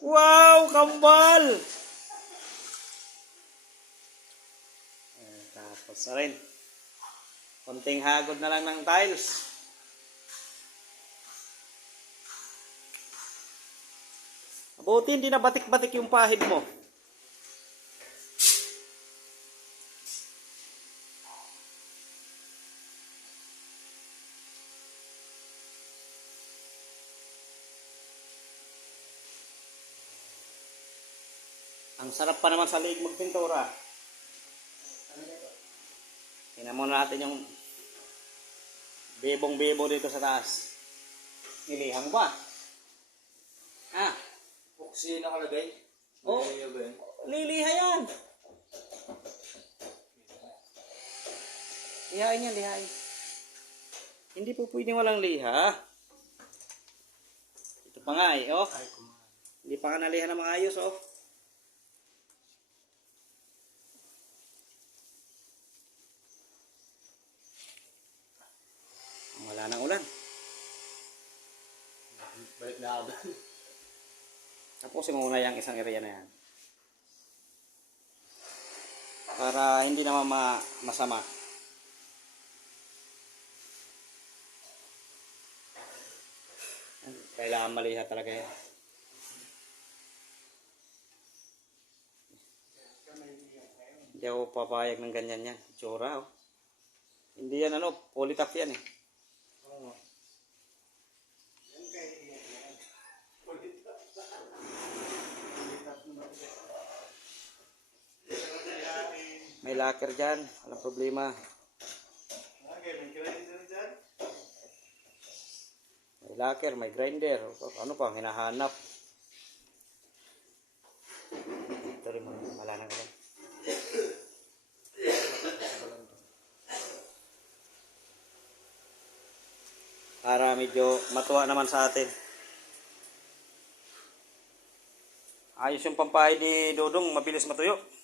Wow, kambal! Eh, tapos na rin. Konting hagod na lang ng tiles. Mabuti hindi na batik-batik yung pahid mo. Ang sarap pa naman sa liig magpintura. Tingnan muna natin yung bebong-bebo dito sa taas. Nilihang ba? Ah, Puksi nakalagay. Oh. Liliha yan. Lihain yan, lihain. Hindi po pwedeng walang liha. Ito pa nga eh, oh. Hindi pa nga naliha na maayos, oh. Wala nang ulan. Balik na ako doon. Tapusin mo muna yung isang area na yan. Para hindi naman ma masama. Kailangan maliha talaga yan. Hindi ako papayag ng ganyan yan. Tsura oh. Hindi yan ano, polytap yan eh. May locker dyan, walang problema. May locker, may grinder. Ano pa, hinahanap. Ito rin mo, wala na ulan. Para medyo matuwa naman sa atin. Ayos yung pampahay ni Dodong, mabilis matuyo.